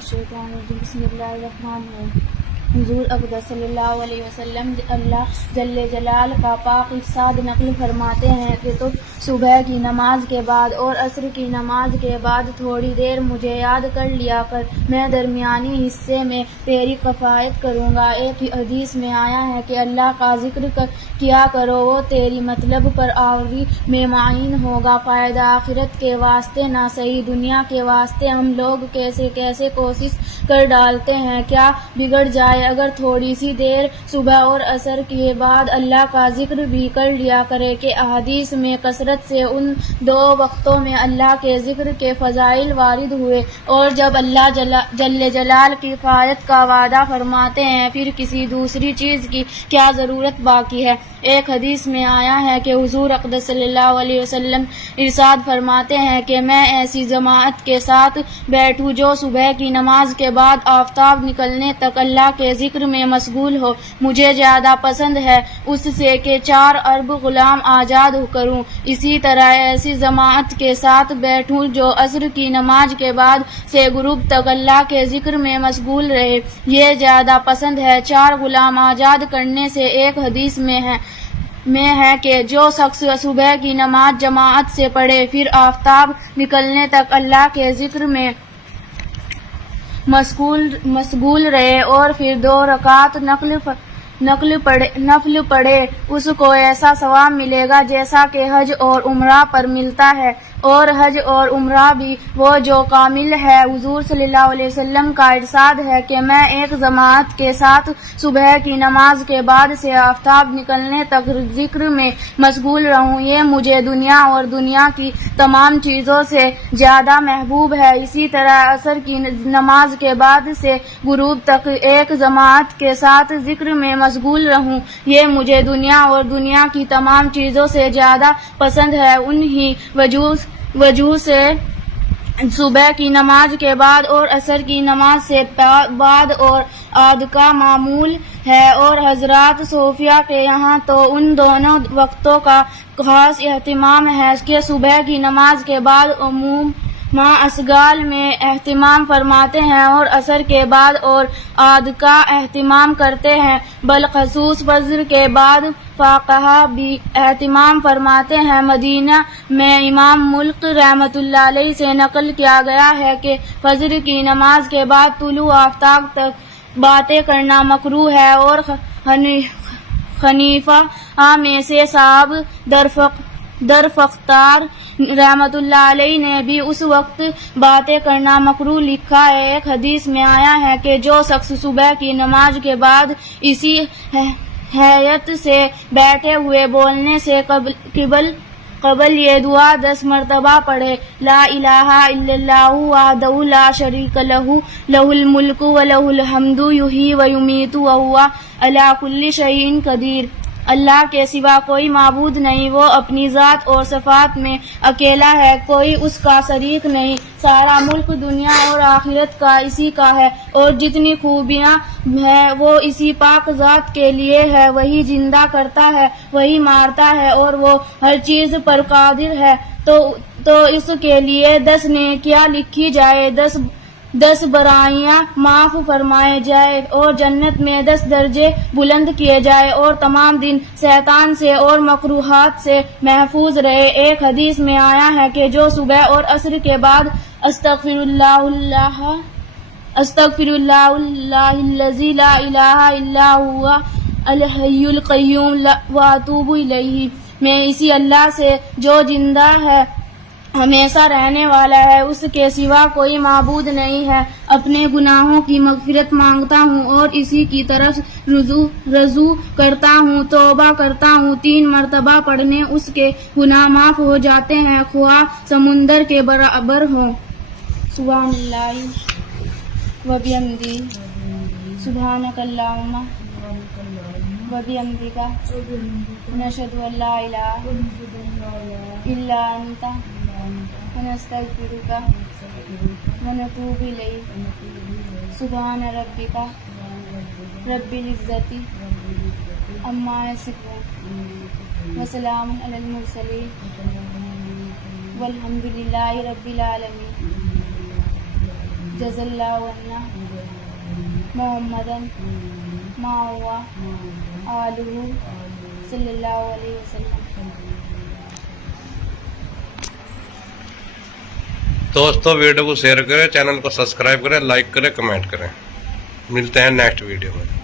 الشیطان الرجیم بسم اللہ الرحمن الرحیم۔ حضور اقدس صلی اللہ علیہ وسلم اللہ جل جلال کا پاک ارشاد نقل فرماتے ہیں کہ تو صبح کی نماز کے بعد اور عصر کی نماز کے بعد تھوڑی دیر مجھے یاد کر لیا کر، میں درمیانی حصے میں تیری کفایت کروں گا۔ ایک حدیث میں آیا ہے کہ اللہ کا ذکر کیا کرو، وہ تیری مطلب پر آوری میں معین ہوگا، فائدہ آخرت کے واسطے نہ صحیح دنیا کے واسطے۔ ہم لوگ کیسے کوشش کر ڈالتے ہیں کیا بگڑ جائے اگر تھوڑی سی دیر صبح اور عصر کے بعد اللہ کا ذکر بھی کر لیا کرے کہ احادیث میں کثرت سے ان دو وقتوں میں اللہ کے ذکر کے فضائل وارد ہوئے، اور جب اللہ جل جلال کی کفایت کا وعدہ فرماتے ہیں پھر کسی دوسری چیز کی کیا ضرورت باقی ہے۔ ایک حدیث میں آیا ہے کہ حضور اقدس صلی اللہ علیہ وسلم ارشاد فرماتے ہیں کہ میں ایسی جماعت کے ساتھ بیٹھوں جو صبح کی نماز کے بعد آفتاب نکلنے تک اللہ کے ذکر میں مشغول ہو، مجھے زیادہ پسند ہے اس سے کہ 4 ارب غلام آزاد کروں۔ اسی طرح ایسی جماعت کے ساتھ بیٹھوں جو عصر کی نماز کے بعد سے غروب تک اللہ کے ذکر میں مشغول رہے، یہ زیادہ پسند ہے 4 غلام آزاد کرنے سے۔ ایک حدیث میں ہے کہ جو شخص صبح کی نماز جماعت سے پڑھے پھر آفتاب نکلنے تک اللہ کے ذکر میں مشغول رہے اور پھر 2 رکعت نفل پڑھے، اس کو ایسا ثواب ملے گا جیسا کہ حج اور عمرہ پر ملتا ہے، اور حج اور عمرہ بھی وہ جو کامل ہے۔ حضور صلی اللہ علیہ وسلم کا ارشاد ہے کہ میں ایک جماعت کے ساتھ صبح کی نماز کے بعد سے آفتاب نکلنے تک ذکر میں مشغول رہوں، یہ مجھے دنیا اور دنیا کی تمام چیزوں سے زیادہ محبوب ہے۔ اسی طرح عصر کی نماز کے بعد سے غروب تک ایک جماعت کے ساتھ ذکر میں مشغول رہوں، یہ مجھے دنیا اور دنیا کی تمام چیزوں سے زیادہ پسند ہے۔ انہی وجوہ سے صبح کی نماز کے بعد اور عصر کی نماز سے بعد اور عاد کا معمول ہے، اور حضرات صوفیہ کے یہاں تو ان دونوں وقتوں کا خاص اہتمام ہے کہ صبح کی نماز کے بعد عموم اشغال میں اہتمام فرماتے ہیں اور عصر کے بعد اور عاد کا اہتمام کرتے ہیں، بالخصوص فجر کے بعد فقہا بھی اہتمام فرماتے ہیں۔ مدینہ میں امام ملک رحمۃ اللہ علیہ سے نقل کیا گیا ہے کہ فجر کی نماز کے بعد طلوع آفتاب تک باتیں کرنا مکروہ ہے، اور حنیفہ میں سے صاحب درفختار رحمۃ اللہ علیہ نے بھی اس وقت باتیں کرنا مکروہ لکھا ہے۔ ایک حدیث میں آیا ہے کہ جو شخص صبح کی نماز کے بعد اسی حیت سے بیٹھے ہوئے بولنے سے قبل یہ دعا 10 مرتبہ پڑھے، لا الہ الا اللہ وحدہ لا شریک لہ لہ الملک ولہ الحمد یحیی ویمیت وہو علی کل شیء قدیر۔ اللہ کے سوا کوئی معبود نہیں، وہ اپنی ذات اور صفات میں اکیلا ہے، کوئی اس کا شریک نہیں، سارا ملک دنیا اور آخرت کا اسی کا ہے، اور جتنی خوبیاں ہیں وہ اسی پاک ذات کے لیے ہے، وہی زندہ کرتا ہے، وہی مارتا ہے، اور وہ ہر چیز پر قادر ہے۔ تو اس کے لیے 10 نیکیاں لکھی جائے، 10 برائیاں معاف فرمائے جائے، اور جنت میں 10 درجے بلند کیے جائے، اور تمام دن شیطان سے اور مکروہات سے محفوظ رہے۔ ایک حدیث میں آیا ہے کہ جو صبح اور عصر کے بعد استغفر اللہ الذی لا الہ الا هو الحی القیوم واتوب الیہ، میں اسی اللہ سے جو زندہ ہے، ہمیشہ رہنے والا ہے، اس کے سوا کوئی معبود نہیں ہے، اپنے گناہوں کی مغفرت مانگتا ہوں اور اسی کی طرف رجوع کرتا ہوں، توبہ کرتا ہوں۔ 3 مرتبہ پڑھنے اس کے گناہ معاف ہو جاتے ہیں، خواہ سمندر کے برابر ہوں۔ سبحان اللہ و بحمدہ، سبحانک اللہم و بحمدک، نشہد ان لا الہ الا انت ونستغفرک ونتوب الیک۔ سبحان ربک رب العزت عما یصفون وسلام علی المرسلین والحمد للہ رب العالمین۔ جزا اللہ عنا محمدن ما ہوا آلہ صلی اللہ علیہ وسلم. دوستوں ویڈیو کو شیئر کریں، چینل کو سبسکرائب کریں، لائک کریں، کمنٹ کریں. ملتے ہیں نیکسٹ ویڈیو میں.